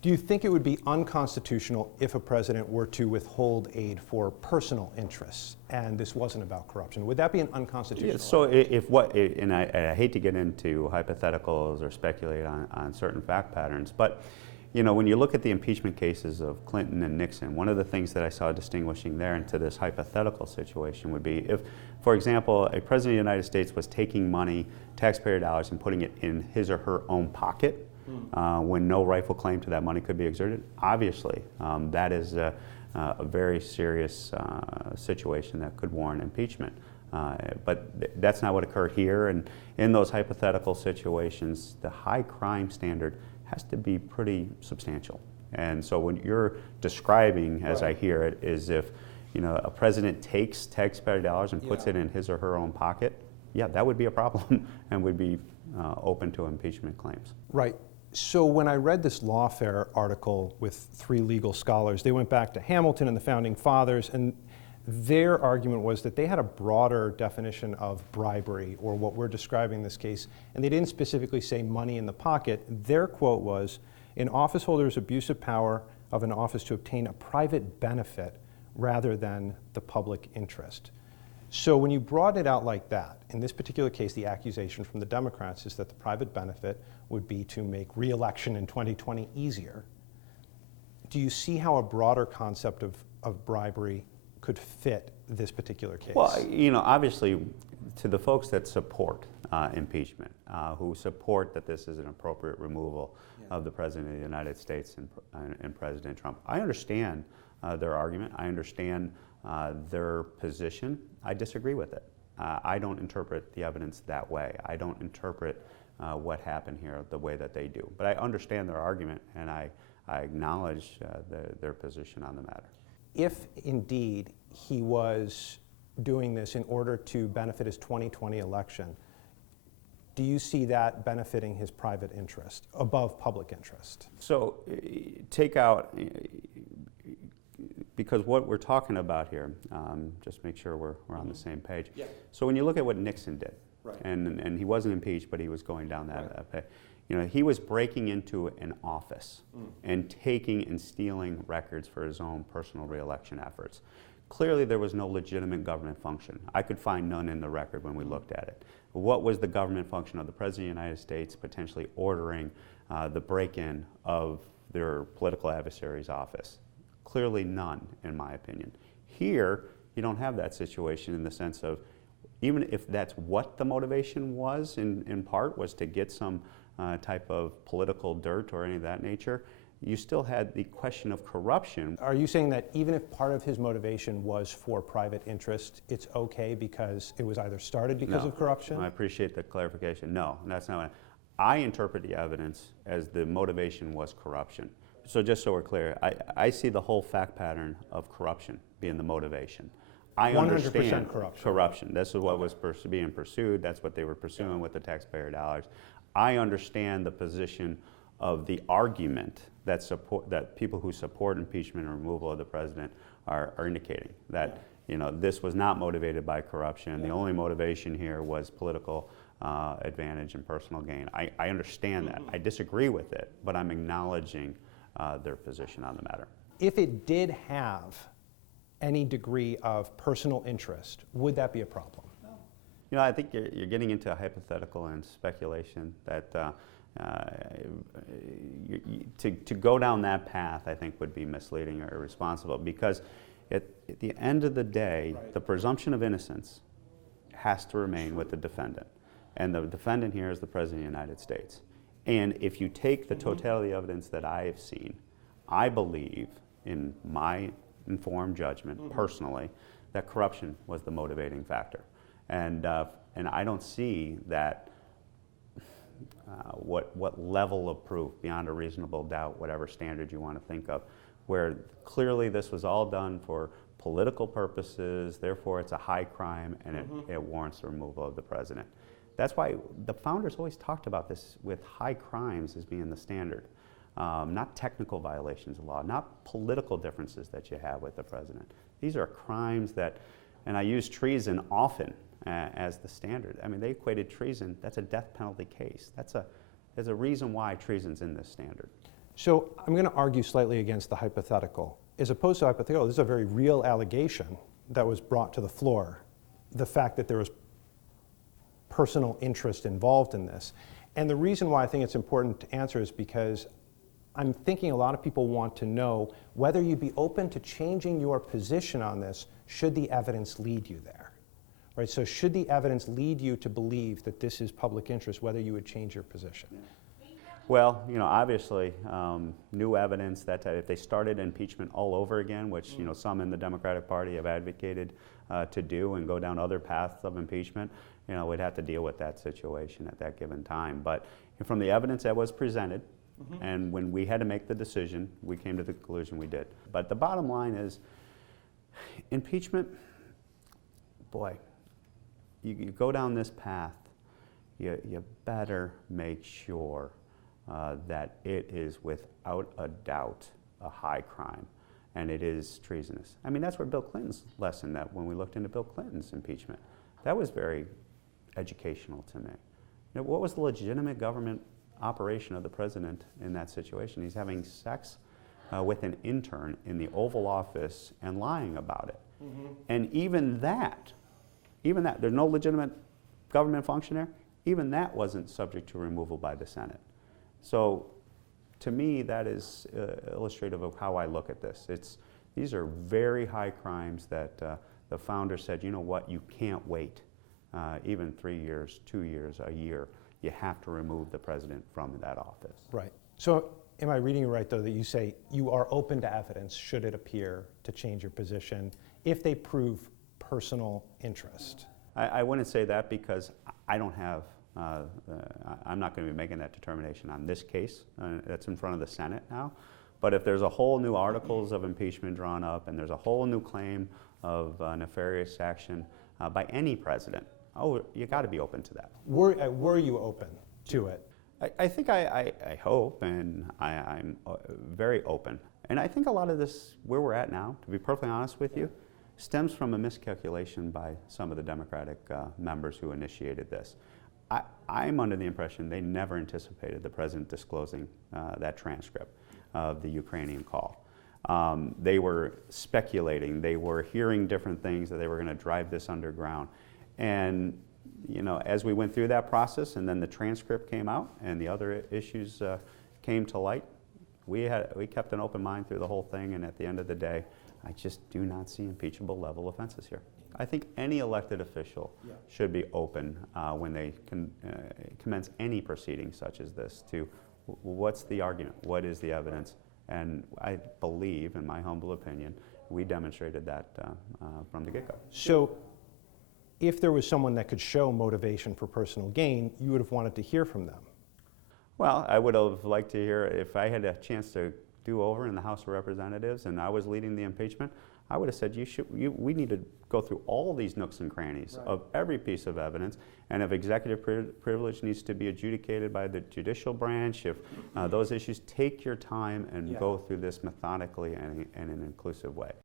Do you think it would be unconstitutional if a president were to withhold aid for personal interests and this wasn't about corruption? Would that be an unconstitutional? Yeah, so and I hate to get into hypotheticals or speculate on certain fact patterns, but when you look at the impeachment cases of Clinton and Nixon, one of the things that I saw distinguishing there into this hypothetical situation would be if, for example, a president of the United States was taking money, taxpayer dollars, and putting it in his or her own pocket, when no rightful claim to that money could be exerted. Obviously, that is a very serious situation that could warrant impeachment. But that's not what occurred here. And in those hypothetical situations, the high crime standard has to be pretty substantial. And so when you're describing, as I hear it, is if a president takes taxpayer dollars and puts it in his or her own pocket, that would be a problem and would be open to impeachment claims. Right. So when I read this Lawfare article with 3 legal scholars, they went back to Hamilton and the Founding Fathers, and their argument was that they had a broader definition of bribery, or what we're describing in this case, and they didn't specifically say money in the pocket. Their quote was, "An office holder's abuse of power of an office to obtain a private benefit rather than the public interest." So when you broaden it out like that, in this particular case, the accusation from the Democrats is that the private benefit would be to make re-election in 2020 easier. Do you see how a broader concept of bribery could fit this particular case? Well, obviously, to the folks that support impeachment, who support that this is an appropriate removal of the President of the United States and President Trump, I understand their argument. I understand their position. I disagree with it. I don't interpret the evidence that way. I don't interpret what happened here the way that they do. But I understand their argument, and I acknowledge their position on the matter. If indeed he was doing this in order to benefit his 2020 election, do you see that benefiting his private interest above public interest? So take out, because what we're talking about here, just make sure we're on the same page. Yeah. So when you look at what Nixon did, right. and he wasn't impeached, but he was going down that path. He was breaking into an office and taking and stealing records for his own personal re-election efforts. Clearly, there was no legitimate government function. I could find none in the record when we looked at it. What was the government function of the President of the United States potentially ordering the break-in of their political adversary's office? Clearly none, in my opinion. Here, you don't have that situation in the sense of, even if that's what the motivation was, in part, was to get some type of political dirt or any of that nature, you still had the question of corruption. Are you saying that even if part of his motivation was for private interest, it's okay because it was either started because of corruption? I appreciate the clarification. No, that's not what I interpret the evidence as the motivation was corruption. So just so we're clear, I see the whole fact pattern of corruption being the motivation. I 100% understand corruption. This is what was being pursued. That's what they were pursuing with the taxpayer dollars. I understand the position of the argument that people who support impeachment and removal of the president are indicating that this was not motivated by corruption. The only motivation here was political advantage and personal gain. I understand that. I disagree with it, but I'm acknowledging their position on the matter. If it did have any degree of personal interest, would that be a problem? I think you're getting into a hypothetical and speculation that to go down that path, I think, would be misleading or irresponsible, because at the end of the day, the presumption of innocence has to remain with the defendant. And the defendant here is the President of the United States. And if you take the totality of evidence that I have seen, I believe, in my informed judgment, personally, that corruption was the motivating factor. And I don't see that what level of proof, beyond a reasonable doubt, whatever standard you want to think of, where clearly this was all done for political purposes, therefore it's a high crime, and it warrants the removal of the president. That's why the founders always talked about this with high crimes as being the standard. Not technical violations of law, not political differences that you have with the president. These are crimes that, and I use treason often as the standard. I mean, they equated treason, that's a death penalty case. There's a reason why treason's in this standard. So I'm going to argue slightly against the hypothetical. As opposed to hypothetical, this is a very real allegation that was brought to the floor. The fact that there was personal interest involved in this. And the reason why I think it's important to answer is because I'm thinking a lot of people want to know whether you'd be open to changing your position on this should the evidence lead you there. Right? So should the evidence lead you to believe that this is public interest, whether you would change your position? Well, obviously, new evidence that if they started impeachment all over again, which some in the Democratic Party have advocated to do and go down other paths of impeachment, we'd have to deal with that situation at that given time. But from the evidence that was presented, and when we had to make the decision, we came to the conclusion we did. But the bottom line is, impeachment, boy, you go down this path, you better make sure that it is without a doubt a high crime, and it is treasonous. I mean, that's where Bill Clinton's lesson, that when we looked into Bill Clinton's impeachment, that was very educational to me. What was the legitimate government operation of the president in that situation? He's having sex with an intern in the Oval Office and lying about it. And even that, there's no legitimate government function there, even that wasn't subject to removal by the Senate. So to me, that is illustrative of how I look at this. These are very high crimes that the founder said, you know what, you can't wait even 3 years, 2 years, a year. You have to remove the president from that office. Right. So am I reading you right, though, that you say you are open to evidence, should it appear, to change your position if they prove personal interest? I wouldn't say that, because I don't have, I'm not going to be making that determination on this case. That's in front of the Senate now. But if there's a whole new articles of impeachment drawn up, and there's a whole new claim of nefarious action by any president, you got to be open to that. Were you open to it? I think I hope, and I'm very open. And I think a lot of this, where we're at now, to be perfectly honest with you, stems from a miscalculation by some of the Democratic members who initiated this. I'm under the impression they never anticipated the president disclosing that transcript of the Ukrainian call. They were speculating, they were hearing different things, that they were going to drive this underground. And as we went through that process, and then the transcript came out, and the other issues came to light, we kept an open mind through the whole thing. And at the end of the day, I just do not see impeachable level offenses here. I think any elected official should be open when they commence any proceeding such as this to what's the argument, what is the evidence, and I believe, in my humble opinion, we demonstrated that from the get-go. So if there was someone that could show motivation for personal gain, you would have wanted to hear from them. Well, I would have liked to hear, if I had a chance to do over in the House of Representatives and I was leading the impeachment, I would have said, we need to go through all these nooks and crannies of every piece of evidence, and if executive privilege needs to be adjudicated by the judicial branch, if those issues, take your time and go through this methodically and in an inclusive way.